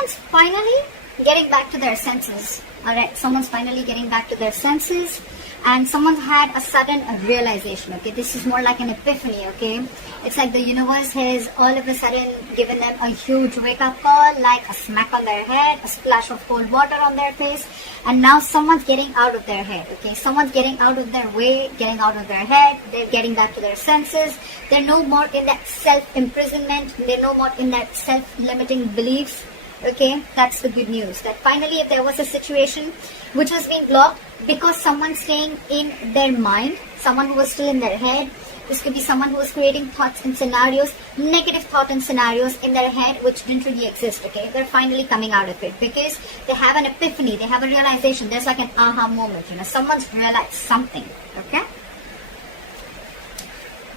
someone's finally getting back to their senses. Alright, someone's finally getting back to their senses, and someone's had a sudden realization. Okay, this is more like an epiphany. Okay, it's like the universe has all of a sudden given them a huge wake-up call, like a smack on their head, a splash of cold water on their face, and now someone's getting out of their head. Okay, someone's getting out of their way, getting out of their head. They're getting back to their senses. They're no more in that self-imprisonment. They're no more in that self-limiting beliefs. Okay, that's the good news. That finally, if there was a situation which was being blocked because someone's staying in their mind, someone who was still in their head, this could be someone who was creating thoughts and scenarios, negative thoughts and scenarios in their head which didn't really exist. Okay, they're finally coming out of it because they have an epiphany, they have a realization. There's like an aha moment. Someone's realized something. Okay,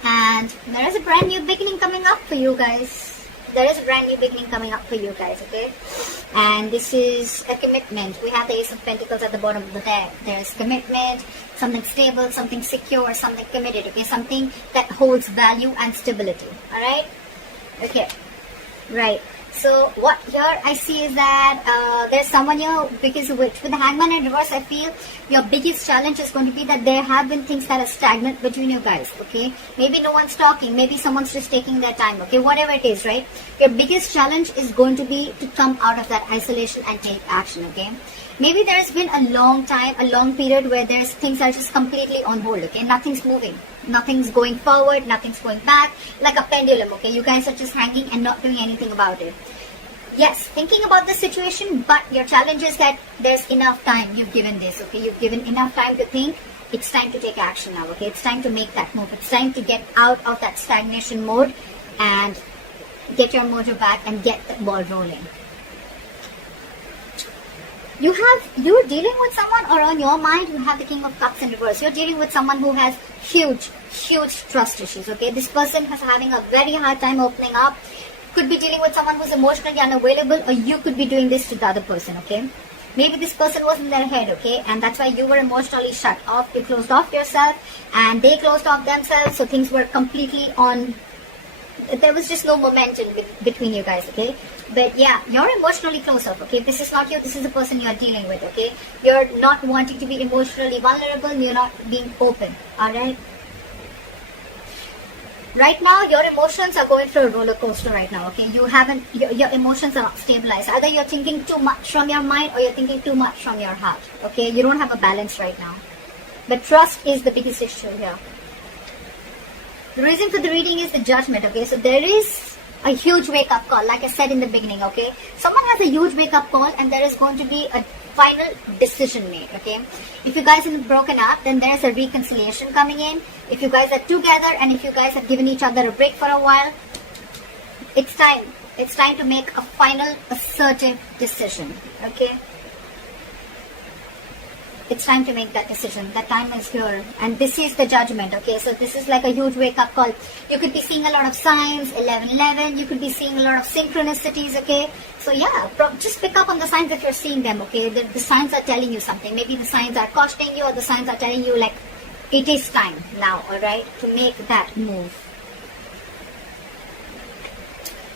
and there is a brand new beginning coming up for you guys. There is a brand new beginning coming up for you guys, okay? And this is a commitment. We have the Ace of Pentacles at the bottom of the deck. There is commitment, something stable, something secure, something committed, okay? Something that holds value and stability, alright? Okay, right. So what here I see is that there's someone here, because with the Hangman in reverse, I feel your biggest challenge is going to be that there have been things that are stagnant between you guys, okay? Maybe no one's talking, maybe someone's just taking their time, okay? Whatever it is, right? Your biggest challenge is going to be to come out of that isolation and take action, okay? Maybe there's been a long time, a long period where things are just completely on hold, okay? Nothing's moving. Nothing's going forward, nothing's going back, like a pendulum, okay? You guys are just hanging and not doing anything about it. Yes, thinking about the situation, but your challenge is that there's enough time you've given this, okay? You've given enough time to think. It's time to take action now, okay? It's time to make that move. It's time to get out of that stagnation mode and get your mojo back and get the ball rolling. You're dealing with someone, or on your mind you have the King of Cups in reverse. You're dealing with someone who has huge trust issues, okay? This person is having a very hard time opening up. Could be dealing with someone who's emotionally unavailable, or you could be doing this to the other person, okay? Maybe this person was in their head, okay? And that's why you were emotionally shut off. You closed off yourself and they closed off themselves, so things were completely on. There was just no momentum between you guys, okay? But yeah, you're emotionally closed off, okay? This is not you, this is the person you're dealing with, okay? You're not wanting to be emotionally vulnerable, you're not being open, alright? Right now, your emotions are going through a roller coaster right now, okay? Your emotions are not stabilized. Either you're thinking too much from your mind or you're thinking too much from your heart, okay? You don't have a balance right now. But trust is the biggest issue here. The reason for the reading is the Judgment, okay? So there is a huge wake-up call, like I said in the beginning, okay? Someone has a huge wake-up call and there is going to be a final decision made, okay? If you guys have broken up, then there's a reconciliation coming in. If you guys are together and if you guys have given each other a break for a while, it's time. It's time to make a final assertive decision, okay? It's time to make that decision. That time is here. And this is the Judgment, okay? So this is like a huge wake-up call. You could be seeing a lot of signs, 11-11. You could be seeing a lot of synchronicities, okay? So yeah, just pick up on the signs if you're seeing them, okay? The signs are telling you something. Maybe the signs are cautioning you, or the signs are telling you, like, it is time now, alright? To make that move.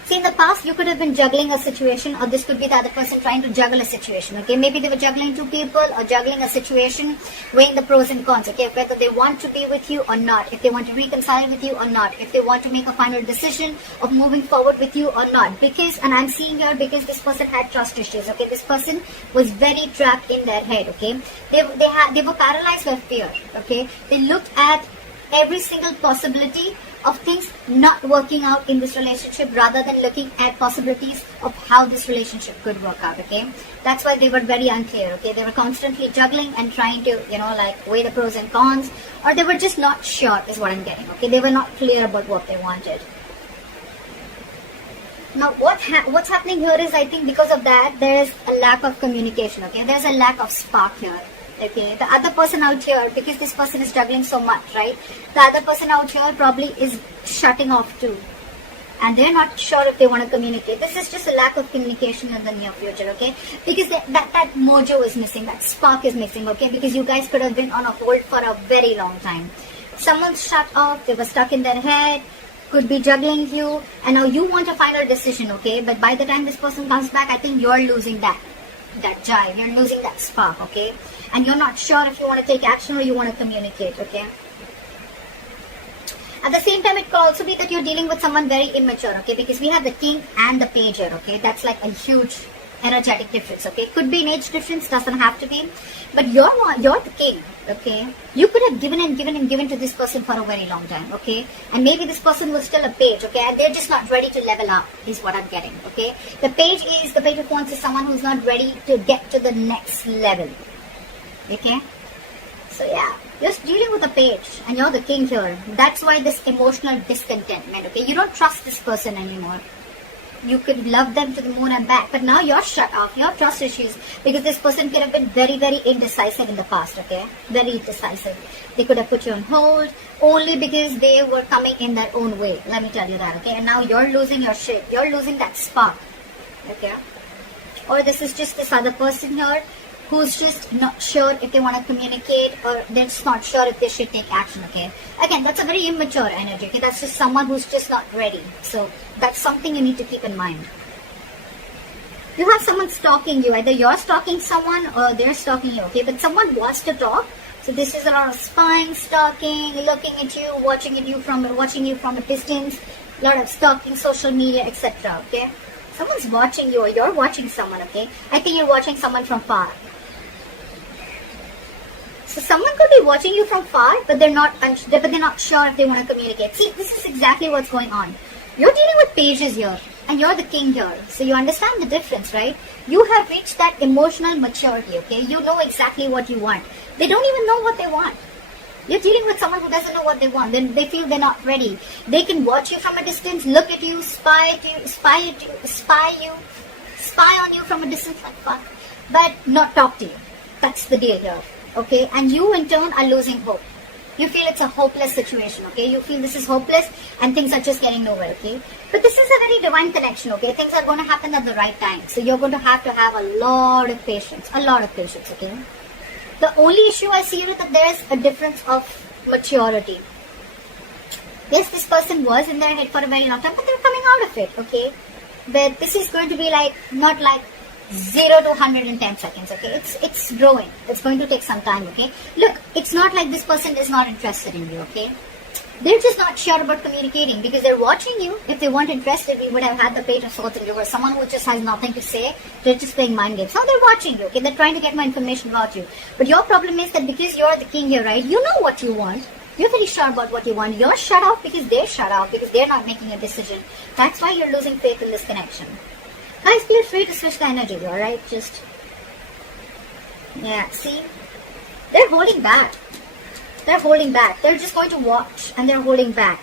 See, in the past, you could have been juggling a situation, or this could be the other person trying to juggle a situation, okay? Maybe they were juggling two people or juggling a situation, weighing the pros and cons, okay? Whether they want to be with you or not, if they want to reconcile with you or not, if they want to make a final decision of moving forward with you or not. Because, and I'm seeing here, because this person had trust issues, okay? This person was very trapped in their head, okay? They were paralyzed by fear, okay? They looked at every single possibility of things not working out in this relationship, rather than looking at possibilities of how this relationship could work out, okay? That's why they were very unclear, okay? They were constantly juggling and trying to, like, weigh the pros and cons, or they were just not sure, is what I'm getting, okay? They were not clear about what they wanted. Now, what's happening here is, I think because of that, there's a lack of communication, okay? There's a lack of spark here. Okay, the other person out here, because this person is juggling so much, right? The other person out here probably is shutting off too. And they're not sure if they want to communicate. This is just a lack of communication in the near future, okay? Because that mojo is missing, that spark is missing, okay? Because you guys could have been on a hold for a very long time. Someone's shut off, they were stuck in their head. could be juggling you, and now you want a final decision, okay? But by the time this person comes back, I think you're losing that jive, you're losing that spark, okay? And you're not sure if you want to take action or you want to communicate, okay? At the same time, it could also be that you're dealing with someone very immature, okay? Because we have the king and the page here, okay? That's like a huge energetic difference, okay? Could be an age difference, doesn't have to be. But you're the king, okay? You could have given to this person for a very long time, okay? And maybe this person was still a page, okay? And they're just not ready to level up, is what I'm getting, okay? The page of wands is someone who's not ready to get to the next level, okay? So yeah, you're dealing with a page and you're the king here. That's why this emotional discontentment, okay? You don't trust this person anymore. You could love them to the moon and back, but now you're shut off. You have trust issues because this person could have been very, very indecisive in the past, okay? Very indecisive. They could have put you on hold only because they were coming in their own way. Let me tell you that, okay? And now you're losing your shape. You're losing that spark, okay? Or this is just this other person here who's just not sure if they want to communicate, or they're just not sure if they should take action, okay? Again, that's a very immature energy, okay? That's just someone who's just not ready. So that's something you need to keep in mind. You have someone stalking you. Either you're stalking someone or they're stalking you, okay? But someone wants to talk. So this is a lot of spying, stalking, looking at you, watching you from a distance, a lot of stalking, social media, etc., okay? Someone's watching you or you're watching someone, okay? I think you're watching someone from far. So someone could be watching you from far, but they're not sure if they want to communicate. See, this is exactly what's going on. You're dealing with pages here, and you're the king here. So you understand the difference, right? You have reached that emotional maturity, okay? You know exactly what you want. They don't even know what they want. You're dealing with someone who doesn't know what they want. Then they feel they're not ready. They can watch you from a distance, look at you, spy on you from a distance like fuck, but not talk to you. That's the deal here. Okay, and you in turn are losing hope. You feel it's a hopeless situation, okay? You feel this is hopeless and things are just getting nowhere, okay? But this is a very divine connection, okay? Things are going to happen at the right time. So you're going to have a lot of patience, okay? The only issue I see is that there is a difference of maturity. Yes, this person was in their head for a very long time, but they're coming out of it, okay? But this is going to be like, not like 0 to 110 seconds, okay? It's growing. It's going to take some time, okay? Look, it's not like this person is not interested in you, okay? They're just not sure about communicating because they're watching you. If they weren't interested, we would have had the Page of Swords in reverse. Someone who just has nothing to say, they're just playing mind games. Now they're watching you, okay? They're trying to get more information about you. But your problem is that because you're the king here, right? You know what you want. You're very sure about what you want. You're shut off because they're shut off because they're not making a decision. That's why you're losing faith in this connection. Guys, feel free to switch the energy, alright? Just, yeah, see? They're holding back. They're holding back. They're just going to watch and they're holding back.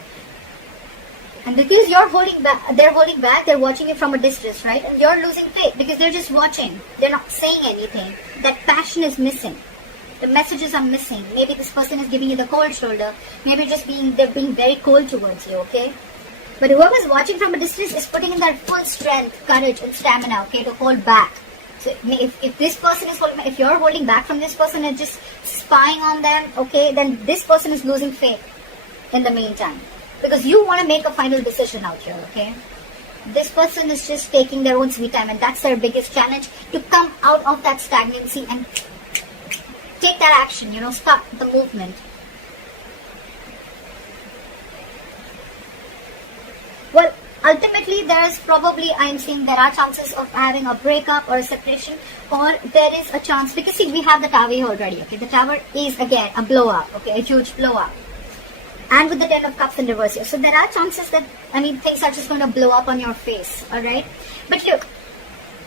And because you're holding back, they're watching you from a distance, right? And you're losing faith because they're just watching. They're not saying anything. That passion is missing. The messages are missing. Maybe this person is giving you the cold shoulder. Maybe they're being very cold towards you, okay? But whoever's watching from a distance is putting in their full strength, courage, and stamina, okay, to hold back. So if this person is if you're holding back from this person and just spying on them, okay, then this person is losing faith in the meantime. Because you want to make a final decision out here, okay? This person is just taking their own sweet time, and that's their biggest challenge, to come out of that stagnancy and take that action, start the movement. Well, ultimately, I'm seeing there are chances of having a breakup or a separation, or there is a chance, because see, we have the Tower here already, okay? The Tower is, again, a blow up, okay? A huge blow up. And with the 10 of Cups in reverse here. So there are chances that, things are just going to blow up on your face, alright? But look,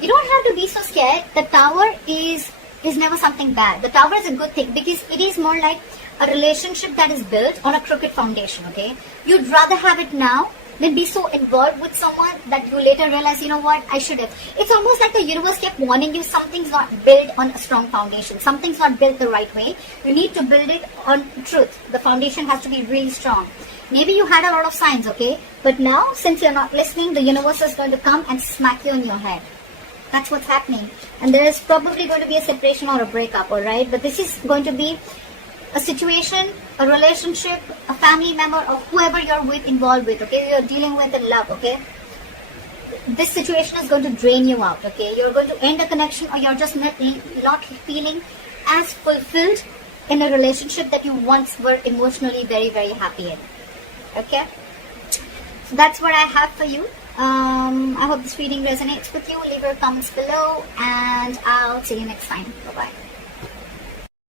you don't have to be so scared. The Tower is never something bad. The Tower is a good thing because it is more like a relationship that is built on a crooked foundation, okay? You'd rather have it now than be so involved with someone that you later realize, you know what, I should have. It's almost like the universe kept warning you, something's not built on a strong foundation. Something's not built the right way. You need to build it on truth. The foundation has to be really strong. Maybe you had a lot of signs, okay? But now, since you're not listening, the universe is going to come and smack you in your head. That's what's happening. And there is probably going to be a separation or a breakup, alright? But this is going to be a situation a relationship, a family member, or whoever you're involved with, okay, you're dealing with in love, okay, this situation is going to drain you out, okay, you're going to end a connection, or you're just not feeling as fulfilled in a relationship that you once were emotionally very, very happy in, okay. So that's what I have for you. I hope this reading resonates with you. Leave your comments below, and I'll see you next time. Bye-bye.